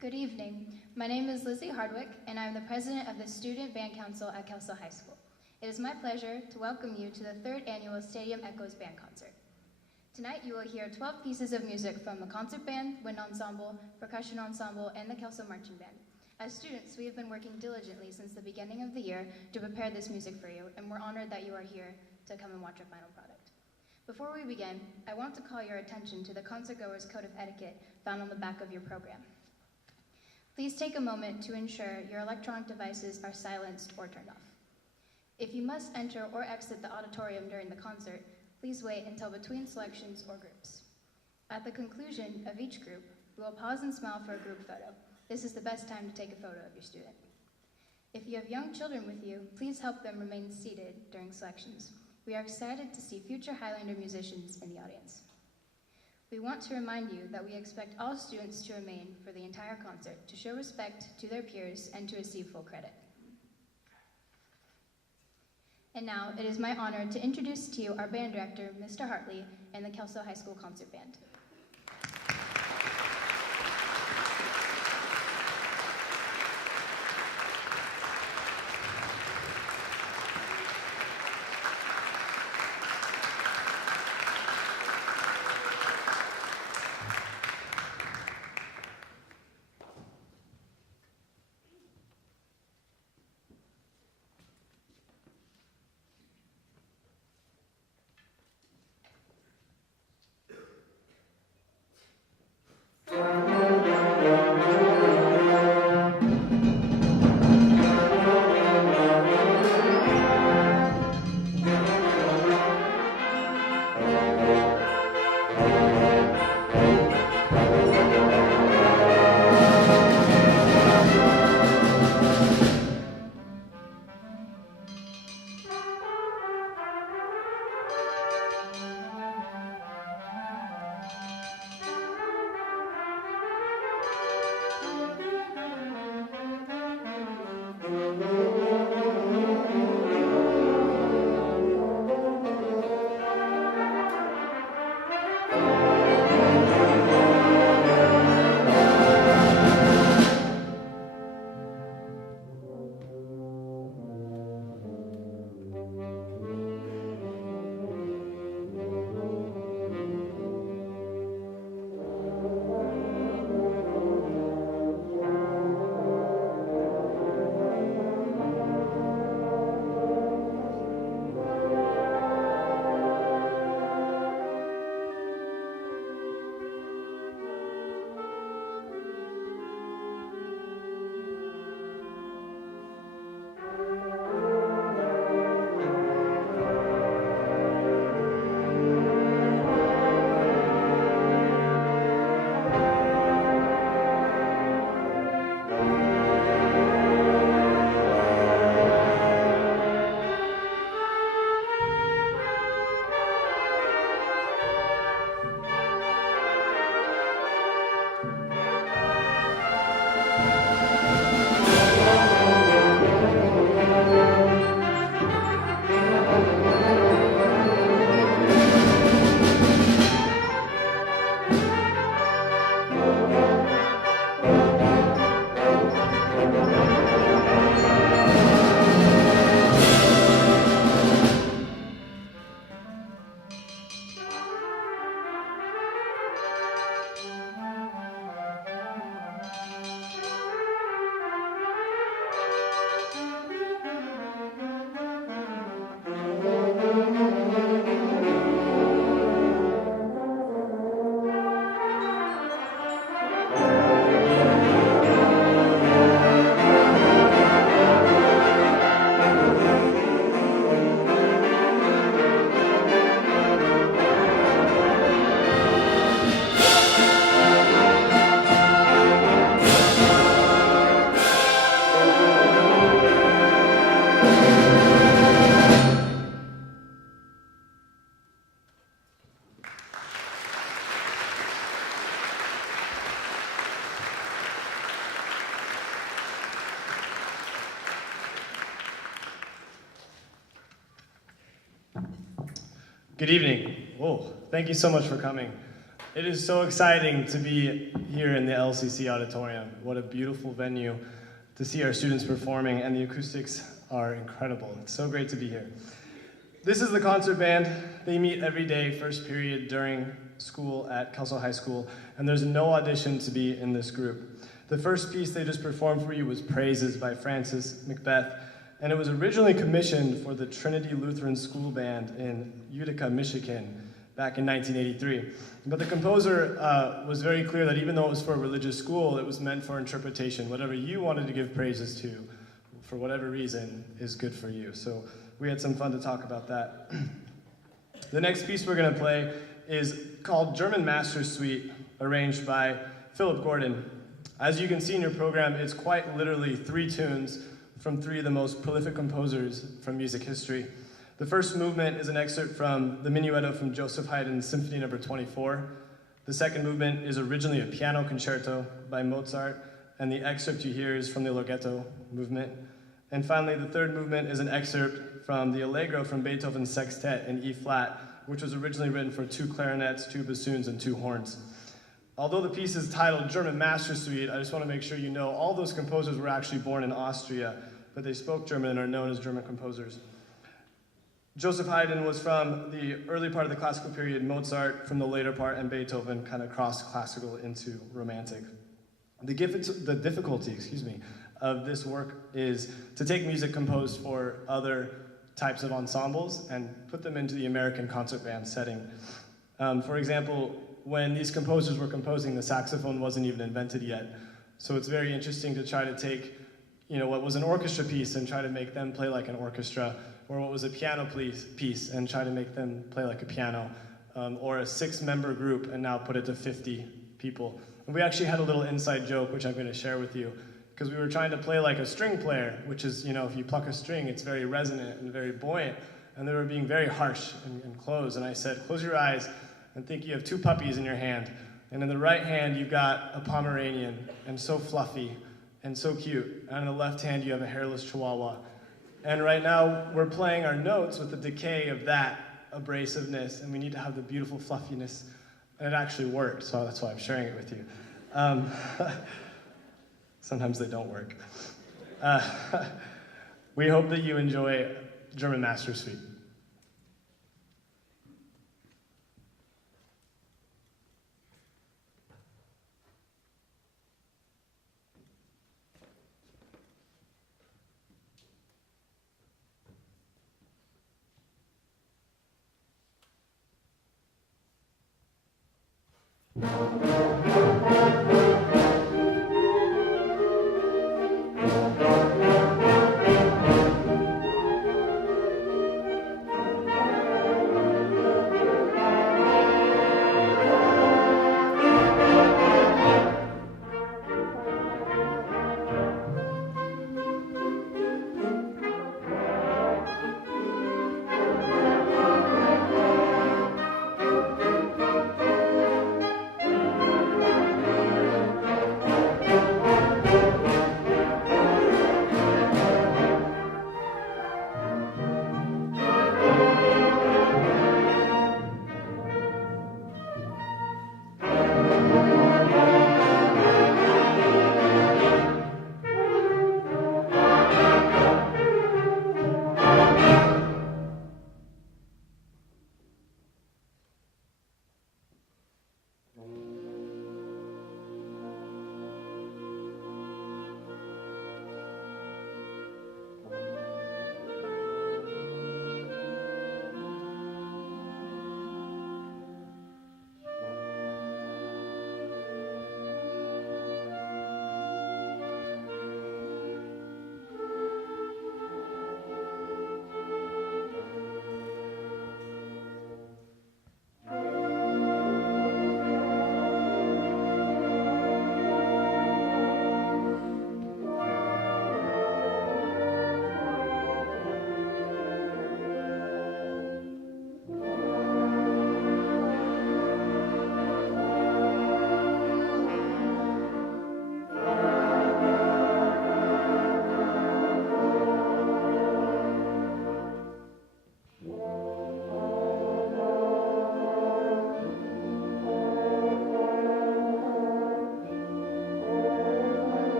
Good evening. My name is Lizzie Hardwick, and I am the president of the Student Band Council at Kelso High School. It is my pleasure to welcome you to the third annual Stadium Echoes Band Concert. Tonight you will hear 12 pieces of music from the concert band, wind ensemble, percussion ensemble, and the Kelso Marching Band. As students, we have been working diligently since the beginning of the year to prepare this music for you, and we're honored that you are here to come and watch our final product. Before we begin, I want to call your attention to the concertgoer's code of etiquette found on the back of your program. Please take a moment to ensure your electronic devices are silenced or turned off. If you must enter or exit the auditorium during the concert, please wait until between selections or groups. At the conclusion of each group, we will pause and smile for a group photo. This is the best time to take a photo of your student. If you have young children with you, please help them remain seated during selections. We are excited to see future Highlander musicians in the audience. We want to remind you that we expect all students to remain for the entire concert to show respect to their peers and to receive full credit. And now, it is my honor to introduce to you our band director, Mr. Hartley, and the Kelso High School Concert Band. Good evening. Whoa, thank you so much for coming. It is so exciting to be here in the LCC auditorium. What a beautiful venue to see our students performing, and the acoustics are incredible. It's so great to be here. This is the concert band. They meet every day, first period during school at Kelso High School, and there's no audition to be in this group. The first piece they just performed for you was Praises by Francis Macbeth, and it was originally commissioned for the Trinity Lutheran School Band in Utica, Michigan, back in 1983. But the composer was very clear that even though it was for a religious school, it was meant for interpretation. Whatever you wanted to give praises to, for whatever reason, is good for you. So we had some fun to talk about that. The next piece we're going to play is called German Master's Suite, arranged by Philip Gordon. As you can see in your program, it's quite literally 3 tunes from 3 of the most prolific composers from music history. The first movement is an excerpt from the Minuetto from Joseph Haydn's Symphony No. 24. The second movement is originally a piano concerto by Mozart, and the excerpt you hear is from the Larghetto movement. And finally, the third movement is an excerpt from the Allegro from Beethoven's Sextet in E-flat, which was originally written for 2 clarinets, 2 bassoons, and 2 horns. Although the piece is titled German Master Suite, I just want to make sure you know all those composers were actually born in Austria, but they spoke German and are known as German composers. Joseph Haydn was from the early part of the classical period, Mozart from the later part, and Beethoven kind of crossed classical into romantic. The difficulty, of this work is to take music composed for other types of ensembles and put them into the American concert band setting. For example, when these composers were composing, the saxophone wasn't even invented yet. So it's very interesting to try to take, what was an orchestra piece and try to make them play like an orchestra, or what was a piano piece and try to make them play like a piano, or a 6-member group and now put it to 50 people. And we actually had a little inside joke, which I'm going to share with you, because we were trying to play like a string player, which is, if you pluck a string, it's very resonant and very buoyant, and they were being very harsh and closed. And I said, close your eyes and think you have 2 puppies in your hand, and in the right hand you've got a Pomeranian, and so fluffy and so cute, and in the left hand you have a hairless Chihuahua. And right now, we're playing our notes with the decay of that abrasiveness, and we need to have the beautiful fluffiness, and it actually worked, so that's why I'm sharing it with you. Sometimes they don't work. We hope that you enjoy German Master Suite.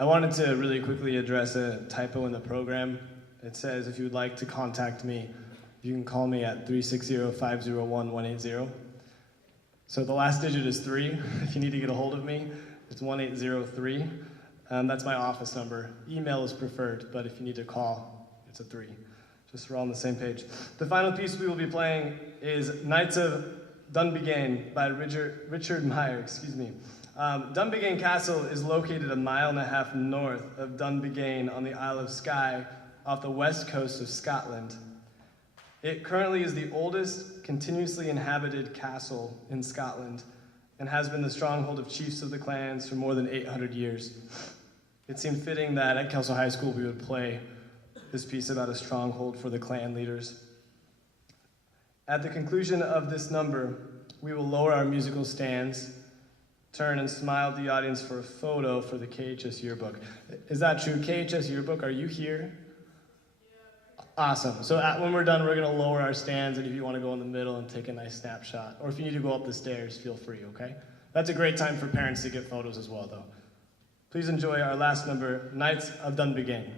I wanted to really quickly address a typo in the program. It says if you would like to contact me, you can call me at 360-501-180. So the last digit is 3. If you need to get a hold of me, it's 1803. That's my office number. Email is preferred, but if you need to call, it's a 3. Just so we're all on the same page. The final piece we will be playing is Knights of Dunbegane by Richard Meyer, Dunbegane Castle is located 1.5 miles north of Dunbegane on the Isle of Skye off the west coast of Scotland. It currently is the oldest continuously inhabited castle in Scotland and has been the stronghold of chiefs of the clans for more than 800 years. It seemed fitting that at Kelso High School we would play this piece about a stronghold for the clan leaders. At the conclusion of this number, we will lower our musical stands, turn and smile at the audience for a photo for the KHS yearbook. Is that true? KHS yearbook, are you here? Yeah. Awesome. So when we're done, we're going to lower our stands, and if you want to go in the middle and take a nice snapshot, or if you need to go up the stairs, feel free, okay? That's a great time for parents to get photos as well, though. Please enjoy our last number, Knights of Dunbegane.